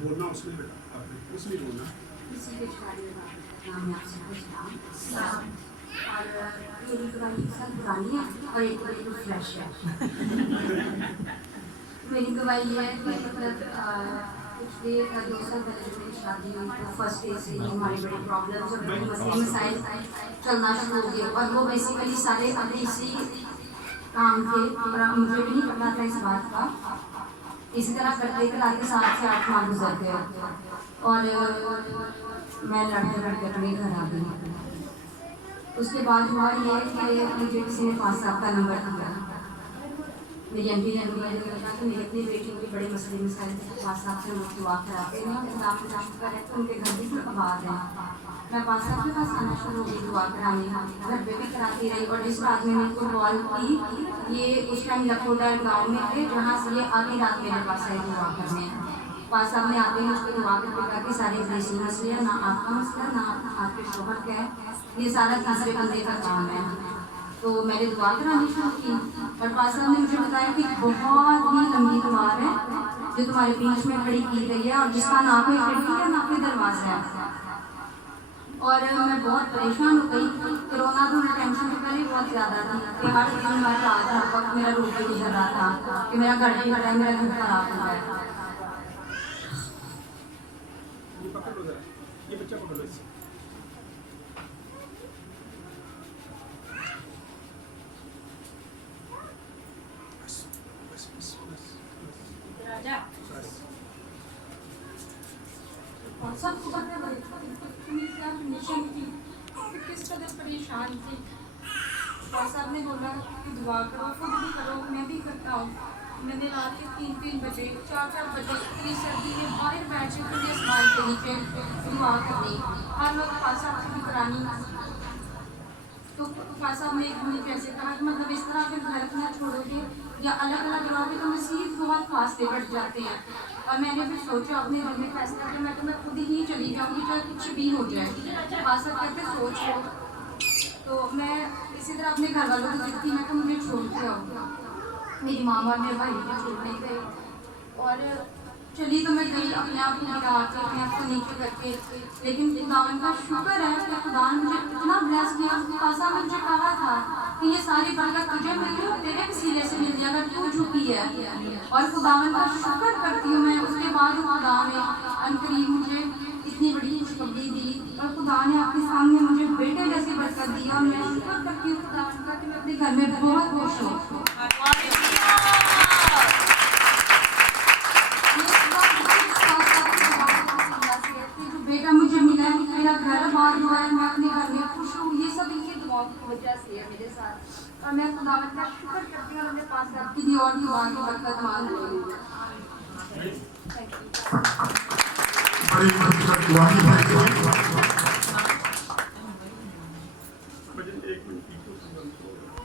बोलना उसमें बेटा, आपने उसमें बोलना। किसी के नाम है आपसे और मेरी गवाही सब पुरानी है और एक बड़ी तो फ्रेश है। मेरी गवाही है कि मतलब पिछले 2 साल पहले जब मेरी शादी हुई तो फर्स्ट डे से ही हमारे बड़े प्रॉब्लम्स और बड़े मसाइल चलना शुरू हो गए और वो बेसिकली सारे अपने इसी काम थे और मुझे भी नहीं पता था इस बात का। इसी तरह करते कराते 7 से 8 माह गुजर गए और मैं लड़ते लड़ते अपने घर आ गई। उसके बाद हुआ ये कि मुझे किसी ने 5 साल का नंबर दिया। मेरी एमपी ने मुझे बताया कि मेरी अपनी बेटी के बड़े मसले मसाइल 5 साल से लोग दुआ कराते हैं और खुदा को जाकर रहते हैं, उनके घर भी आबाद हैं। मैं 5 साल के पास आना शुरू हो गई दुआ कराने, घर पे भी कराती रही और जिस रात में मेरे को कॉल की ये उस टाइम लखोडा गाँव में थे जहाँ से ये आधी रात मेरे पास आई दुआ करने। पास सामने आते हैं उसको दुआ के पिता के सारे गृहस्थी मसले ना आपका मसला ना आपके शोहर का है, ये सारा तीसरे बंदे का काम है। तो मैंने दुआ करानी शुरू की और पास साहब ने मुझे बताया कि बहुत ही लंबी दुआ है जो तुम्हारे बीच में खड़ी की गई है और जिसका ना कोई खिड़की है ना कोई दरवाजा है। और मैं बहुत परेशान हो गई। कोरोना तो मेरी टेंशन तो पहले बहुत ज़्यादा थी कि हर दिन हर रात हर वक्त मेरा रोड पे गुजर रहा था कि मेरा घर भी खड़ा है, मेरा घर खराब हो जाए। ये पकड़ो जरा, ये बच्चा पकड़ो इससे। सब किस तरह परेशान थी। साहब ने बोला कि दुआ करो, खुद भी करो, मैं भी करता हूँ। मैंने रात के 3-3 बजे 4-4 बजे इतनी सर्दी में बाहर बैठ के खुले आसमान के नीचे दुआ करनी, हर वक्त पासा की करानी। तो साहब ने मुझे ऐसे कहा कि मतलब इस तरह अगर घर ना छोड़ोगे या अलग अलग रहोगे तो नसीब बहुत फासले बढ़ जाते हैं। और मैंने फिर सोचा अपने घर में फैसला किया मैं खुद ही चली जाऊँगी चाहे कुछ भी हो जाए। खासा करके सोच लो तो मैं इसी तरह अपने घर वालों को जितनी मैं तो मुझे छोड़ के आऊँगा। मेरी माँ और मेरे भाई मुझे छोड़ने गए और चली तो मैं गई अपने आप को गिरा के अपने आप को नीचे करके, लेकिन खुदावन का शुक्र है कि खुदावन मुझे इतना ब्लेस किया। पासा में मुझे कहा था कि ये सारी बरकत तुझे मिली और तेरे वसीले से मिली अगर तू झुकी है। और खुदावन का शुक्र करती हूँ मैं। उसके बाद खुदा ने अनकरीब मुझे इतनी बड़ी खुशखबरी दी और खुदा ने आपके सामने मुझे बेटे जैसी बरकत दी और मैं शुक्र करती हूँ खुदावन का कि मैं अपने घर में बहुत खुश हूँ। बेटा मुझे मिला है, मेरा घर बार हुआ है, मैं अपने घर में खुश हूँ, ये सब इनकी दुआओं की वजह से है मेरे साथ। और मैं खुदावंद का शुक्र करती हूँ और मेरे पास रखती थी और दुआ की बरकत मांग रही हूँ।